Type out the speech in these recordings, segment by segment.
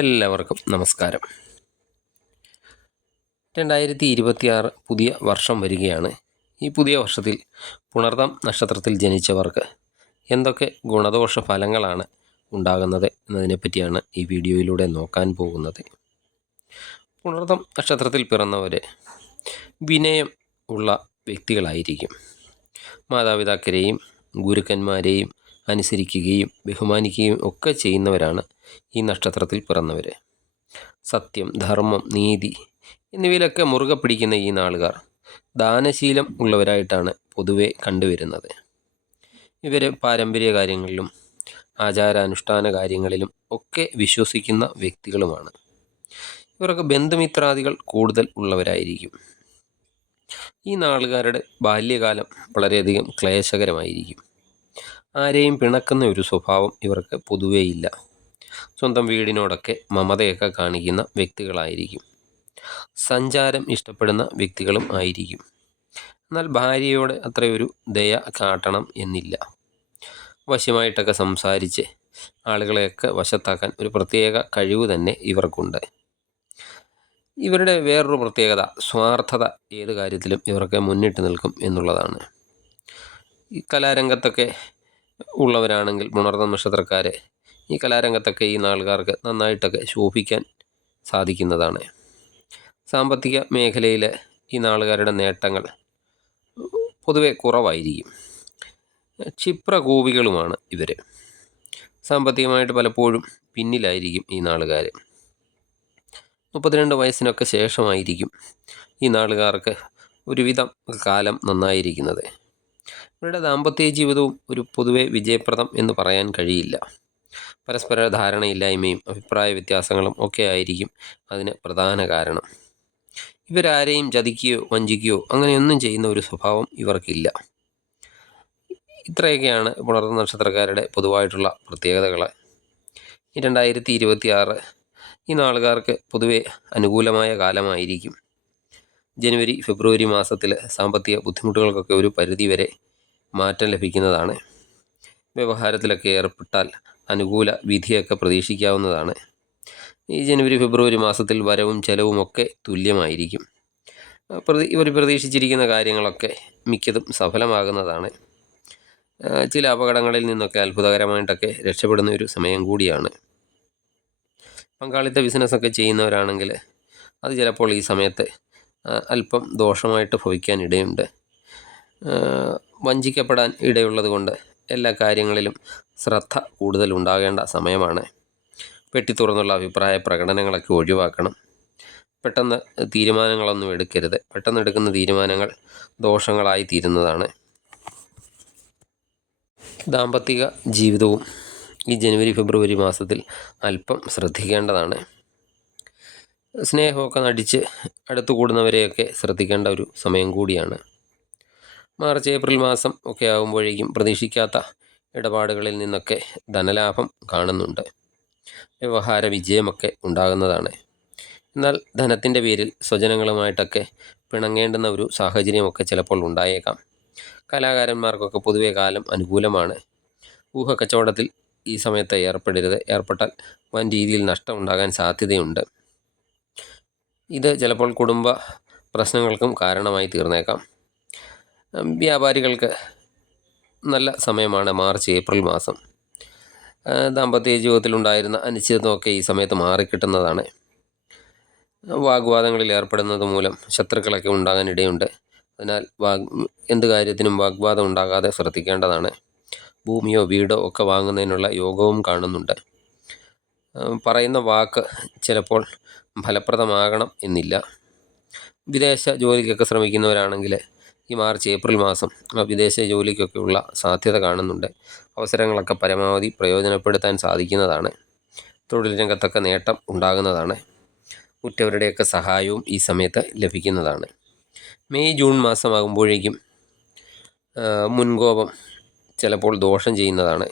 എല്ലാവർക്കും നമസ്കാരം. 2026 പുതിയ വർഷം വരികയാണ്. ഈ പുതിയ വർഷത്തിൽ പുണർതം നക്ഷത്രത്തിൽ ജനിച്ചവർക്ക് എന്തൊക്കെ ഗുണദോഷ ഫലങ്ങളാണ് ഉണ്ടാകുന്നത് എന്നതിനെപ്പറ്റിയാണ് ഈ വീഡിയോയിലൂടെ നോക്കാൻ പോകുന്നത്. പുണർതം നക്ഷത്രത്തിൽ പിറന്നവർ വിനയം ഉള്ള വ്യക്തികളായിരിക്കും. മാതാപിതാക്കളെയും ഗുരുക്കന്മാരെയും അനുസരിക്കുകയും ബഹുമാനിക്കുകയും ഒക്കെ ചെയ്യുന്നവരാണ് ഈ നക്ഷത്രത്തിൽ പിറന്നവർ. സത്യം, ധർമ്മം, നീതി എന്നിവയിലൊക്കെ മുറുകെ പിടിക്കുന്ന ഈ നാളുകാർ ദാനശീലം ഉള്ളവരായിട്ടാണ് പൊതുവെ കണ്ടുവരുന്നത്. ഇവർ പാരമ്പര്യ കാര്യങ്ങളിലും ആചാരാനുഷ്ഠാന കാര്യങ്ങളിലും ഒക്കെ വിശ്വസിക്കുന്ന വ്യക്തികളുമാണ്. ഇവർക്ക് ബന്ധുമിത്രാദികൾ കൂടുതൽ ഉള്ളവരായിരിക്കും. ഈ നാളുകാരുടെ ബാല്യകാലം വളരെയധികം ക്ലേശകരമായിരിക്കും. ആരെയും പിണക്കുന്ന ഒരു സ്വഭാവം ഇവർക്ക് പൊതുവേയില്ല. സ്വന്തം വീടിനോടൊക്കെ മമതയൊക്കെ കാണിക്കുന്ന വ്യക്തികളായിരിക്കും. സഞ്ചാരം ഇഷ്ടപ്പെടുന്ന വ്യക്തികളും ആയിരിക്കും. എന്നാൽ ഭാര്യയോട് അത്രയൊരു ദയ കാട്ടണം എന്നില്ല. വശ്യമായിട്ടൊക്കെ സംസാരിച്ച് ആളുകളെയൊക്കെ വശത്താക്കാൻ ഒരു പ്രത്യേക കഴിവ് തന്നെ ഇവർക്കുണ്ട്. ഇവരുടെ വേറൊരു പ്രത്യേകത സ്വാർത്ഥത ഏത് കാര്യത്തിലും ഇവർക്ക് മുന്നിട്ട് നിൽക്കും എന്നുള്ളതാണ്. ഈ കലാരംഗത്തൊക്കെ ഉള്ളവരാണെങ്കിൽ പുണർതം നക്ഷത്രക്കാർ ഈ കലാരംഗത്തൊക്കെ ഈ നാളുകാർക്ക് നന്നായിട്ടൊക്കെ ശോഭിക്കാൻ സാധിക്കുന്നതാണ്. സാമ്പത്തിക മേഖലയിൽ ഈ നാളുകാരുടെ നേട്ടങ്ങൾ പൊതുവെ കുറവായിരിക്കും. ക്ഷിപ്രകോപികളുമാണ് ഇവർ. സാമ്പത്തികമായിട്ട് പലപ്പോഴും പിന്നിലായിരിക്കും ഈ നാളുകാർ. 32 വയസ്സിനൊക്കെ ശേഷമായിരിക്കും ഈ നാളുകാർക്ക് ഒരുവിധം കാലം നന്നായിരിക്കുന്നത്. ഇവരുടെ ദാമ്പത്യ ജീവിതവും ഒരു പൊതുവെ വിജയപ്രദം എന്ന് പറയാൻ കഴിയില്ല. പരസ്പര ധാരണയില്ലായ്മയും അഭിപ്രായ വ്യത്യാസങ്ങളും ഒക്കെ ആയിരിക്കും അതിന് പ്രധാന കാരണം. ഇവരാരെയും ചതിക്കുകയോ വഞ്ചിക്കുകയോ അങ്ങനെയൊന്നും ചെയ്യുന്ന ഒരു സ്വഭാവം ഇവർക്കില്ല. ഇത്രയൊക്കെയാണ് പുണർതം നക്ഷത്രക്കാരുടെ പൊതുവായിട്ടുള്ള പ്രത്യേകതകൾ. 2026 ഈ നാളുകാർക്ക് പൊതുവെ അനുകൂലമായ കാലമായിരിക്കും. ജനുവരി ഫെബ്രുവരി മാസത്തിൽ സാമ്പത്തിക ബുദ്ധിമുട്ടുകൾക്കൊക്കെ ഒരു പരിധിവരെ മാറ്റം ലഭിക്കുന്നതാണ്. വ്യവഹാരത്തിലൊക്കെ ഏർപ്പെട്ടാൽ അനുകൂല വിധിയൊക്കെ പ്രതീക്ഷിക്കാവുന്നതാണ്. ഈ ജനുവരി ഫെബ്രുവരി മാസത്തിൽ വരവും ചെലവുമൊക്കെ തുല്യമായിരിക്കും. ഇവർ പ്രതീക്ഷിച്ചിരിക്കുന്ന കാര്യങ്ങളൊക്കെ മിക്കതും സഫലമാകുന്നതാണ്. ചില അപകടങ്ങളിൽ നിന്നൊക്കെ അത്ഭുതകരമായിട്ടൊക്കെ രക്ഷപ്പെടുന്ന ഒരു സമയം കൂടിയാണ്. പങ്കാളിത്ത ബിസിനസ്സൊക്കെ ചെയ്യുന്നവരാണെങ്കിൽ അത് ചിലപ്പോൾ ഈ സമയത്ത് അല്പം ദോഷമായിട്ട് ഭവിക്കാൻ ഇടയുണ്ട്. വഞ്ചിക്കപ്പെടാൻ ഇടയുള്ളത് കൊണ്ട് എല്ലാ കാര്യങ്ങളിലും ശ്രദ്ധ കൂടുതൽ ഉണ്ടാകേണ്ട സമയമാണ്. വെട്ടി തുറന്നുള്ള അഭിപ്രായ പ്രകടനങ്ങളൊക്കെ ഒഴിവാക്കണം. പെട്ടെന്ന് തീരുമാനങ്ങളൊന്നും എടുക്കരുത്. പെട്ടെന്ന് എടുക്കുന്ന തീരുമാനങ്ങൾ ദോഷങ്ങളായി തീരുന്നതാണ്. ദാമ്പത്തിക ജീവിതവും ഈ ജനുവരി ഫെബ്രുവരി മാസത്തിൽ അല്പം ശ്രദ്ധിക്കേണ്ടതാണ്. സ്നേഹമൊക്കെ നടിച്ച് അടുത്തു കൂടുന്നവരെയൊക്കെ ശ്രദ്ധിക്കേണ്ട ഒരു സമയം കൂടിയാണ്. മാർച്ച് ഏപ്രിൽ മാസം ഒക്കെ ആകുമ്പോഴേക്കും പ്രതീക്ഷിക്കാത്ത ഇടപാടുകളിൽ നിന്നൊക്കെ ധനലാഭം കാണുന്നുണ്ട്. വ്യവഹാര വിജയമൊക്കെ ഉണ്ടാകുന്നതാണ്. എന്നാൽ ധനത്തിൻ്റെ പേരിൽ സ്വജനങ്ങളുമായിട്ടൊക്കെ പിണങ്ങേണ്ടുന്ന ഒരു സാഹചര്യമൊക്കെ ചിലപ്പോൾ ഉണ്ടായേക്കാം. കലാകാരന്മാർക്കൊക്കെ പൊതുവെ കാലം അനുകൂലമാണ്. ഊഹക്കച്ചവടത്തിൽ ഈ സമയത്ത് ഏർപ്പെടരുത്. ഏർപ്പെട്ടാൽ വൻ രീതിയിൽ നഷ്ടം ഉണ്ടാകാൻ സാധ്യതയുണ്ട്. ഇത് ചിലപ്പോൾ കുടുംബ പ്രശ്നങ്ങൾക്കും കാരണമായി തീർന്നേക്കാം. വ്യാപാരികൾക്ക് നല്ല സമയമാണ് മാർച്ച് ഏപ്രിൽ മാസം. ദാമ്പത്യ ജീവിതത്തിലുണ്ടായിരുന്ന അനിശ്ചിതത്വമൊക്കെ ഈ സമയത്ത് മാറിക്കിട്ടുന്നതാണ്. വാഗ്വാദങ്ങളിൽ ഏർപ്പെടുന്നത് മൂലം ശത്രുക്കളൊക്കെ ഉണ്ടാകാൻ ഇടയുണ്ട്. അതിനാൽ എന്ത് കാര്യത്തിനും വാഗ്വാദം ഉണ്ടാകാതെ ശ്രദ്ധിക്കേണ്ടതാണ്. ഭൂമിയോ വീടോ ഒക്കെ വാങ്ങുന്നതിനുള്ള യോഗവും കാണുന്നുണ്ട്. പറയുന്ന വാക്ക് ചിലപ്പോൾ ഫലപ്രദമാകണം എന്നില്ല. വിദേശ ജോലിക്കൊക്കെ ശ്രമിക്കുന്നവരാണെങ്കിൽ ഈ മാർച്ച് ഏപ്രിൽ മാസം വിദേശ ജോലിക്കൊക്കെയുള്ള സാധ്യത കാണുന്നുണ്ട്. അവസരങ്ങളൊക്കെ പരമാവധി പ്രയോജനപ്പെടുത്താൻ സാധിക്കുന്നതാണ്. തൊഴിൽ രംഗത്തൊക്കെ നേട്ടം ഉണ്ടാകുന്നതാണ്. ഉറ്റവരുടെയൊക്കെ സഹായവും ഈ സമയത്ത് ലഭിക്കുന്നതാണ്. മെയ് ജൂൺ മാസമാകുമ്പോഴേക്കും മുൻകോപം ചിലപ്പോൾ ദോഷം ചെയ്യുന്നതാണ്.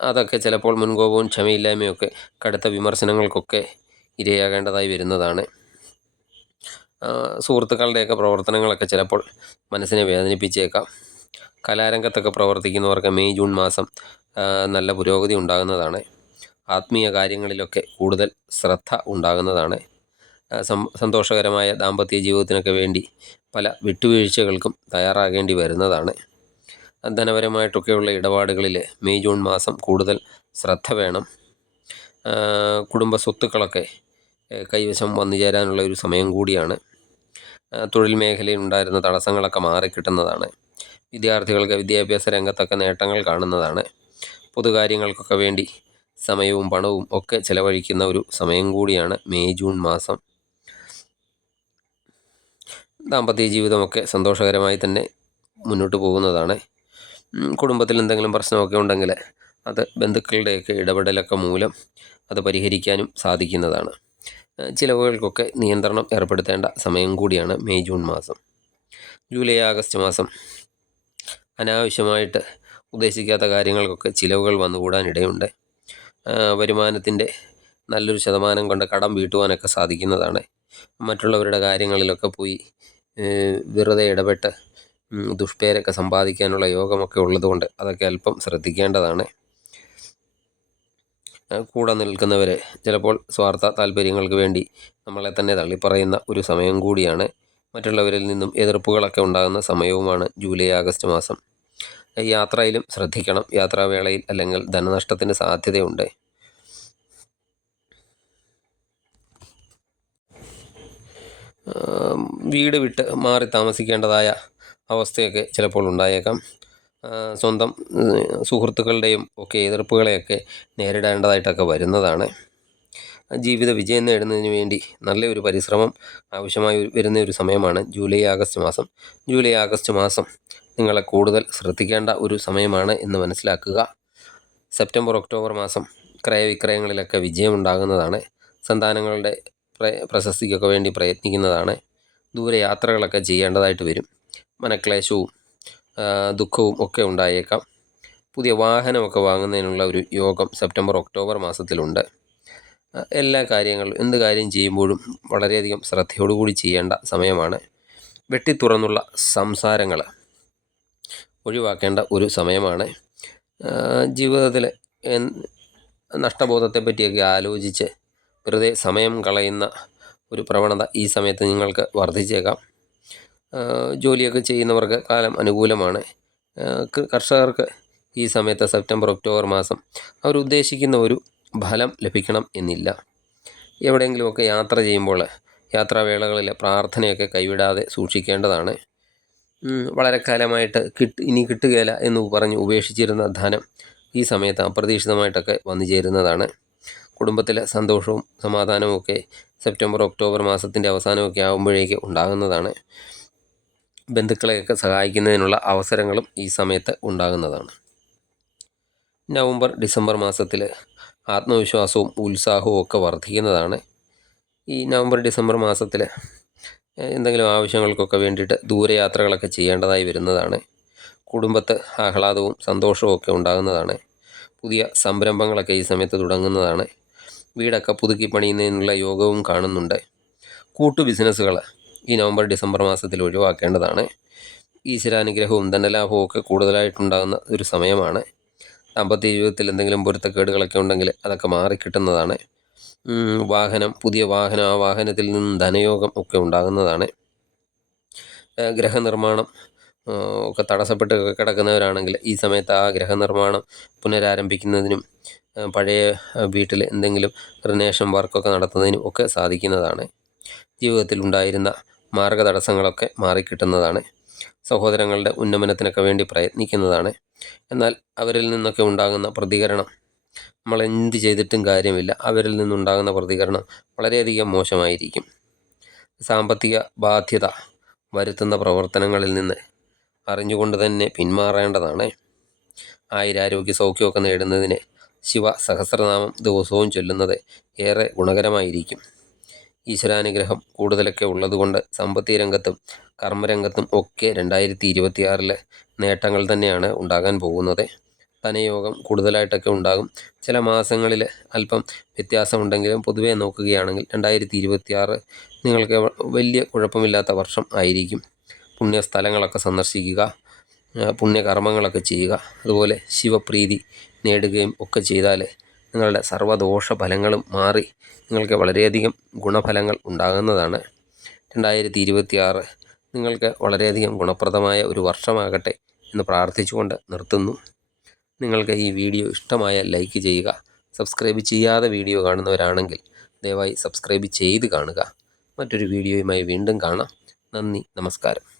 അതൊക്കെ ചിലപ്പോൾ മുൻകോപവും ക്ഷമയില്ലായ്മയൊക്കെ കടുത്ത വിമർശനങ്ങൾക്കൊക്കെ ഇരയാകേണ്ടതായി വരുന്നതാണ്. സുഹൃത്തുക്കളുടെയൊക്കെ പ്രവർത്തനങ്ങളൊക്കെ ചിലപ്പോൾ മനസ്സിനെ വേദനിപ്പിച്ചേക്കാം. കലാരംഗത്തൊക്കെ പ്രവർത്തിക്കുന്നവർക്ക് മെയ് ജൂൺ മാസം നല്ല പുരോഗതി ഉണ്ടാകുന്നതാണ്. ആത്മീയ കാര്യങ്ങളിലൊക്കെ കൂടുതൽ ശ്രദ്ധ ഉണ്ടാകുന്നതാണ്. സന്തോഷകരമായ ദാമ്പത്യ ജീവിതത്തിനൊക്കെ വേണ്ടി പല വിട്ടുവീഴ്ചകൾക്കും തയ്യാറാകേണ്ടി വരുന്നതാണ്. ധനപരമായിട്ടൊക്കെയുള്ള ഇടപാടുകളിൽ മെയ് ജൂൺ മാസം കൂടുതൽ ശ്രദ്ധ വേണം. കുടുംബ സ്വത്തുക്കളൊക്കെ കൈവശം വന്നു ചേരാനുള്ള ഒരു സമയം കൂടിയാണ്. തൊഴിൽ മേഖലയിൽ ഉണ്ടായിരുന്ന തടസ്സങ്ങളൊക്കെ മാറിക്കിട്ടുന്നതാണ്. വിദ്യാർത്ഥികൾക്ക് വിദ്യാഭ്യാസ രംഗത്തൊക്കെ നേട്ടങ്ങൾ കാണുന്നതാണ്. പൊതുകാര്യങ്ങൾക്കൊക്കെ വേണ്ടി സമയവും പണവും ഒക്കെ ചിലവഴിക്കുന്ന ഒരു സമയം കൂടിയാണ് മെയ് ജൂൺ മാസം. ദാമ്പത്യ ജീവിതമൊക്കെ സന്തോഷകരമായി തന്നെ മുന്നോട്ട് പോകുന്നതാണ്. കുടുംബത്തിൽ എന്തെങ്കിലും പ്രശ്നമൊക്കെ ഉണ്ടെങ്കിൽ അത് ബന്ധുക്കളുടെയൊക്കെ ഇടപെടലൊക്കെ മൂലം അത് പരിഹരിക്കാനും സാധിക്കുന്നതാണ്. ചിലവുകൾക്കൊക്കെ നിയന്ത്രണം ഏർപ്പെടുത്തേണ്ട സമയം കൂടിയാണ് മെയ് ജൂൺ മാസം. ജൂലൈ ആഗസ്റ്റ് മാസം അനാവശ്യമായിട്ട് ഉദ്ദേശിക്കാത്ത കാര്യങ്ങൾക്കൊക്കെ ചിലവുകൾ വന്നുകൂടാനിടയുണ്ട്. വരുമാനത്തിൻ്റെ നല്ലൊരു ശതമാനം കൊണ്ട് കടം വീട്ടുവാനൊക്കെ സാധിക്കുന്നതാണ്. മറ്റുള്ളവരുടെ കാര്യങ്ങളിലൊക്കെ പോയി വെറുതെ ഇടപെട്ട് ദുഷ്പേരൊക്കെ സമ്പാദിക്കാനുള്ള യോഗമൊക്കെ ഉള്ളതുകൊണ്ട് അതൊക്കെ അല്പം ശ്രദ്ധിക്കേണ്ടതാണ്. കൂടെ നിൽക്കുന്നവർ ചിലപ്പോൾ സ്വാർത്ഥ താല്പര്യങ്ങൾക്ക് വേണ്ടി നമ്മളെ തന്നെ തള്ളിപ്പറയുന്ന ഒരു സമയം കൂടിയാണ്. മറ്റുള്ളവരിൽ നിന്നും എതിർപ്പുകളൊക്കെ ഉണ്ടാകുന്ന സമയവുമാണ് ജൂലൈ ആഗസ്റ്റ് മാസം. യാത്രയിലും ശ്രദ്ധിക്കണം. യാത്രാവേളയിൽ അല്ലെങ്കിൽ ധനനഷ്ടത്തിന് സാധ്യതയുണ്ട്. വീട് വിട്ട് മാറി താമസിക്കേണ്ടതായ അവസ്ഥയൊക്കെ ചിലപ്പോൾ ഉണ്ടായേക്കാം. സ്വന്തം സുഹൃത്തുക്കളുടെയും ഒക്കെ എതിർപ്പുകളെയൊക്കെ നേരിടേണ്ടതായിട്ടൊക്കെ വരുന്നതാണ്. ജീവിത വിജയം നേടുന്നതിന് വേണ്ടി നല്ലൊരു പരിശ്രമം ആവശ്യമായി വരുന്ന ഒരു സമയമാണ് ജൂലൈ ആഗസ്റ്റ് മാസം. ജൂലൈ ആഗസ്റ്റ് മാസം നിങ്ങളെ കൂടുതൽ ശ്രദ്ധിക്കേണ്ട ഒരു സമയമാണ് എന്ന് മനസ്സിലാക്കുക. സെപ്റ്റംബർ ഒക്ടോബർ മാസം ക്രയവിക്രയങ്ങളിലൊക്കെ വിജയമുണ്ടാകുന്നതാണ്. സന്താനങ്ങളുടെ പ്രശസ്തിക്കൊക്കെ വേണ്ടി പ്രയത്നിക്കുന്നതാണ്. ദൂരയാത്രകളൊക്കെ ചെയ്യേണ്ടതായിട്ട് വരും. മനക്ലേശവും ദുഃഖവും ഒക്കെ ഉണ്ടായേക്കാം. പുതിയ വാഹനമൊക്കെ വാങ്ങുന്നതിനുള്ള ഒരു യോഗം സെപ്റ്റംബർ ഒക്ടോബർ മാസത്തിലുണ്ട്. എല്ലാ കാര്യങ്ങളും എന്ത് കാര്യം ചെയ്യുമ്പോഴും വളരെയധികം ശ്രദ്ധയോടുകൂടി ചെയ്യേണ്ട സമയമാണ്. വെട്ടിത്തുറന്നുള്ള സംസാരങ്ങൾ ഒഴിവാക്കേണ്ട ഒരു സമയമാണ്. ജീവിതത്തിൽ നഷ്ടബോധത്തെ പറ്റിയൊക്കെ ആലോചിച്ച് വെറുതെ സമയം കളയുന്ന ഒരു പ്രവണത ഈ സമയത്ത് നിങ്ങൾക്ക് വർദ്ധിച്ചേക്കാം. ജോലിയൊക്കെ ചെയ്യുന്നവർക്ക് കാലം അനുകൂലമാണ്. കർഷകർക്ക് ഈ സമയത്ത് സെപ്റ്റംബർ ഒക്ടോബർ മാസം അവരുദ്ദേശിക്കുന്ന ഒരു ഫലം ലഭിക്കണം എന്നില്ല. എവിടെയെങ്കിലുമൊക്കെ യാത്ര ചെയ്യുമ്പോൾ യാത്രാവേളകളിൽ പ്രാർത്ഥനയൊക്കെ കൈവിടാതെ സൂക്ഷിക്കേണ്ടതാണ്. വളരെ കാലമായിട്ട് ഇനി കിട്ടുകയില്ല എന്ന് പറഞ്ഞ് ഉപേക്ഷിച്ചിരുന്ന ധനം ഈ സമയത്ത് അപ്രതീക്ഷിതമായിട്ടൊക്കെ വന്നു ചേരുന്നതാണ്. കുടുംബത്തിലെ സന്തോഷവും സമാധാനവും ഒക്കെ സെപ്റ്റംബർ ഒക്ടോബർ മാസത്തിൻ്റെ അവസാനമൊക്കെ ആകുമ്പോഴേക്ക് ഉണ്ടാകുന്നതാണ്. ബന്ധുക്കളെയൊക്കെ സഹായിക്കുന്നതിനുള്ള അവസരങ്ങളും ഈ സമയത്ത് ഉണ്ടാകുന്നതാണ്. നവംബർ ഡിസംബർ മാസത്തിൽ ആത്മവിശ്വാസവും ഉത്സാഹവും ഒക്കെ വർദ്ധിക്കുന്നതാണ്. ഈ നവംബർ ഡിസംബർ മാസത്തിൽ എന്തെങ്കിലും ആവശ്യങ്ങൾക്കൊക്കെ വേണ്ടിയിട്ട് ദൂരയാത്രകളൊക്കെ ചെയ്യേണ്ടതായി വരുന്നതാണ്. കുടുംബത്ത് ആഹ്ലാദവും സന്തോഷവും ഒക്കെ ഉണ്ടാകുന്നതാണ്. പുതിയ സംരംഭങ്ങളൊക്കെ ഈ സമയത്ത് തുടങ്ങുന്നതാണ്. വീടൊക്കെ പുതുക്കി പണിയുന്നതിനുള്ള യോഗവും കാണുന്നുണ്ട്. കൂട്ടു ബിസിനസ്സുകൾ ഈ നവംബർ ഡിസംബർ മാസത്തിൽ ഒഴിവാക്കേണ്ടതാണ്. ഈശ്വരാനുഗ്രഹവും ധനലാഭവും ഒക്കെ കൂടുതലായിട്ടുണ്ടാകുന്ന ഒരു സമയമാണ്. ദാമ്പത്യ ജീവിതത്തിൽ എന്തെങ്കിലും പൊരുത്തക്കേടുകളൊക്കെ ഉണ്ടെങ്കിൽ അതൊക്കെ മാറിക്കിട്ടുന്നതാണ്. പുതിയ വാഹനം, ആ വാഹനത്തിൽ നിന്നും ധനയോഗം ഒക്കെ ഉണ്ടാകുന്നതാണ്. ഗ്രഹനിർമ്മാണം ഒക്കെ തടസ്സപ്പെട്ട് കിടക്കുന്നവരാണെങ്കിൽ ഈ സമയത്ത് ആ ഗ്രഹനിർമ്മാണം പുനരാരംഭിക്കുന്നതിനും പഴയ വീട്ടിൽ എന്തെങ്കിലും റിനോവേഷൻ വർക്കൊക്കെ നടത്തുന്നതിനും ഒക്കെ സാധിക്കുന്നതാണ്. ജീവിതത്തിൽ ഉണ്ടായിരുന്ന മാർഗതടസ്സങ്ങളൊക്കെ മാറിക്കിട്ടുന്നതാണ്. സഹോദരങ്ങളുടെ ഉന്നമനത്തിനൊക്കെ വേണ്ടി പ്രയത്നിക്കുന്നതാണ്. എന്നാൽ അവരിൽ നിന്നൊക്കെ ഉണ്ടാകുന്ന പ്രതികരണം നമ്മൾ എന്ത് ചെയ്തിട്ടും കാര്യമില്ല. അവരിൽ നിന്നുണ്ടാകുന്ന പ്രതികരണം വളരെയധികം മോശമായിരിക്കും. സാമ്പത്തിക ബാധ്യത വരുത്തുന്ന പ്രവർത്തനങ്ങളിൽ നിന്ന് അറിഞ്ഞുകൊണ്ട് തന്നെ പിന്മാറേണ്ടതാണ്. ആയുരാരോഗ്യ സൗഖ്യമൊക്കെ നേടുന്നതിന് ശിവ സഹസ്രനാമം ദിവസവും ചൊല്ലുന്നത് ഏറെ ഗുണകരമായിരിക്കും. ഈശ്വരാനുഗ്രഹം കൂടുതലൊക്കെ ഉള്ളതുകൊണ്ട് സാമ്പത്തിക രംഗത്തും കർമ്മരംഗത്തും ഒക്കെ 2026 നേട്ടങ്ങൾ തന്നെയാണ് ഉണ്ടാകാൻ പോകുന്നത്. ധനയോഗം കൂടുതലായിട്ടൊക്കെ ഉണ്ടാകും. ചില മാസങ്ങളിൽ അല്പം വ്യത്യാസമുണ്ടെങ്കിലും പൊതുവേ നോക്കുകയാണെങ്കിൽ 2026 നിങ്ങൾക്ക് വലിയ കുഴപ്പമില്ലാത്ത വർഷം ആയിരിക്കും. പുണ്യസ്ഥലങ്ങളൊക്കെ സന്ദർശിക്കുക, പുണ്യകർമ്മങ്ങളൊക്കെ ചെയ്യുക, അതുപോലെ ശിവപ്രീതി നേടുകയും ഒക്കെ ചെയ്താൽ നിങ്ങളുടെ സർവ്വദോഷ ഫലങ്ങളും മാറി നിങ്ങൾക്ക് വളരെയധികം ഗുണഫലങ്ങൾ ഉണ്ടാകുന്നതാണ്. 2026 നിങ്ങൾക്ക് വളരെയധികം ഗുണപ്രദമായ ഒരു വർഷമാകട്ടെ എന്ന് പ്രാർത്ഥിച്ചുകൊണ്ട് നിർത്തുന്നു. നിങ്ങൾക്ക് ഈ വീഡിയോ ഇഷ്ടമായാൽ ലൈക്ക് ചെയ്യുക. സബ്സ്ക്രൈബ് ചെയ്യാതെ വീഡിയോ കാണുന്നവരാണെങ്കിൽ ദയവായി സബ്സ്ക്രൈബ് ചെയ്ത് കാണുക. മറ്റൊരു വീഡിയോയുമായി വീണ്ടും കാണാം. നന്ദി, നമസ്കാരം.